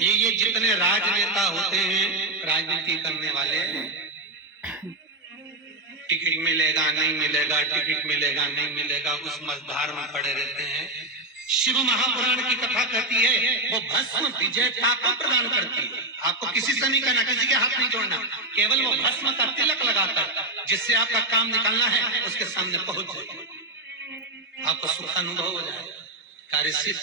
ये जितने राजनेता होते हैं, राजनीति करने वाले, टिकट मिलेगा नहीं मिलेगा, टिकट मिलेगा नहीं मिलेगा, उस मझधार में पड़े रहते हैं। शिव महापुराण की कथा कहती है वो भस्म विजेता को प्रदान करती है। आपको किसी से नहीं करना, किसी के हाथ नहीं जोड़ना, केवल वो भस्म का तिलक लगाकर जिससे आपका काम निकलना है उसके सामने पहुंच जाए, आपको सुख अनुभव हो जाए, कार्य सिद्ध।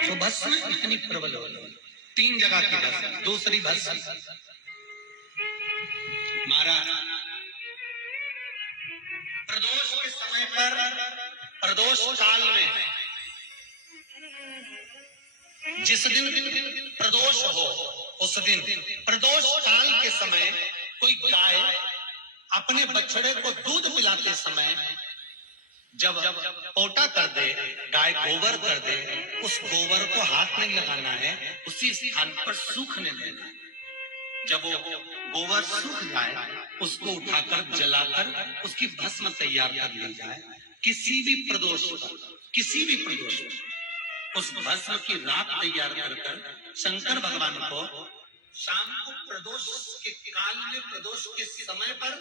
तो भस्म इतनी प्रबल हो, 3 जगह की भस्म। दूसरी भस्म महाराज प्रदोष के समय पर, प्रदोष काल में, जिस दिन प्रदोष हो उस दिन प्रदोष काल के समय कोई गाय अपने बछड़े को दूध पिलाते समय जब पोटा कर दे, गाय गोबर कर दे, उस गोबर को हाथ नहीं लगाना है, उसी स्थान पर सूखने देना है। जब वो गोबर सूख जाए उसको उठाकर जलाकर उसकी भस्म तैयार कर ली जाए। किसी भी प्रदोष उस भस्म की राख तैयार कर शंकर भगवान को शाम को प्रदोष के काल में, प्रदोष के समय पर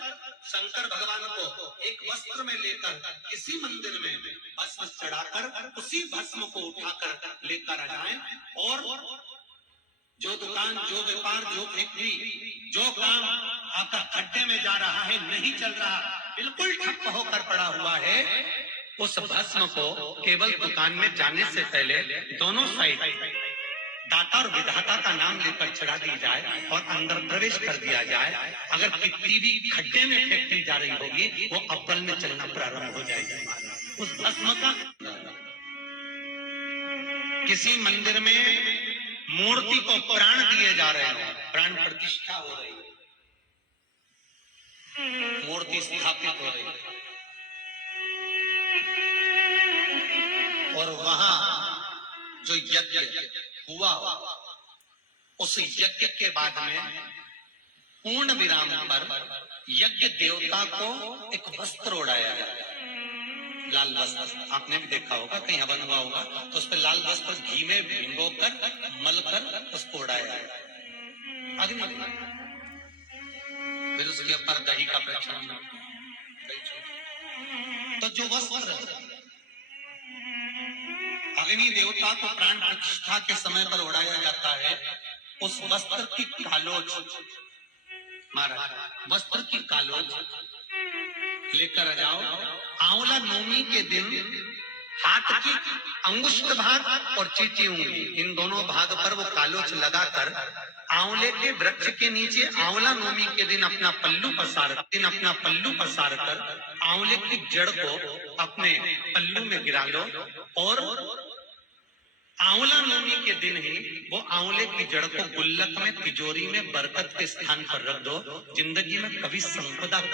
शंकर भगवान को एक वस्त्र में लेकर किसी मंदिर में भस्म चढ़ाकर उसी भस्म को उठाकर लेकर आ जाएं, और जो दुकान, जो व्यापार, जो फैक्ट्री, जो काम आपका खड्डे में जा रहा है, नहीं चल रहा, बिल्कुल ठप्प होकर पड़ा हुआ है, उस भस्म को केवल दुकान में जाने से पहले दोनों साइड दाता और विधाता का नाम लेकर चढ़ा दी जाए और अंदर प्रवेश कर दिया जाए। अगर कितनी भी खड्डे में फैक्ट्री जा रही होगी वो अव्वल में चलना प्रारंभ हो जाएगी। उस भस्म का किसी मंदिर में मूर्ति को प्राण दिए जा रहे हैं, प्राण प्रतिष्ठा हो रही है, मूर्ति स्थापित हो रही है, और वहां जो यज्ञ हुआ उस यज्ञ के बाद में पूर्ण विराम पर यज्ञ देवता को एक वस्त्र ओढ़ाया जाता है, लाल वस्त्र। आपने भी देखा होगा, कहीं हवन हुआ होगा तो उस पर लाल वस्त्र घी में भिगोकर मलकर उसको उड़ाया जाए, अग्नि, फिर उसके ऊपर दही का प्रक्षालन। तो जो वस्त्र अग्नि देवता को प्राण प्रतिष्ठा के समय पर उड़ाया जाता है, उस वस्त्र की कालोज, महाराज वस्त्र की कालोज लेकर आ जाओ। आंवला नवमी के दिन हाथ की अंगुष्ठ भाग और चीटी उंगली, इन दोनों भाग पर वो कालोच लगाकर आंवले के वृक्ष के नीचे आंवला नवमी के दिन अपना पल्लू पसार कर आंवले की जड़ को अपने पल्लू में गिरा लो, और आंवला नवमी के दिन ही वो आंवले की जड़ को गुल्लक में, तिजोरी में, बरकत के स्थान पर रख दो। जिंदगी में कभी संपदा